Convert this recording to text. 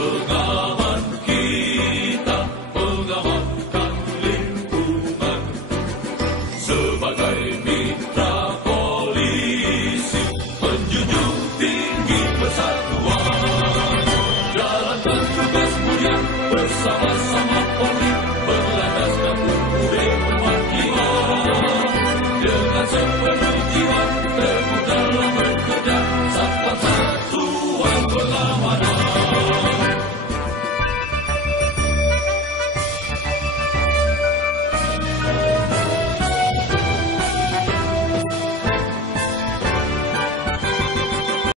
Pengaman kita mengamankan lingkungan. Sebagai mitra polisi, menjunjung tinggi persatuan. Jalankan tugas mulia bersama-sama.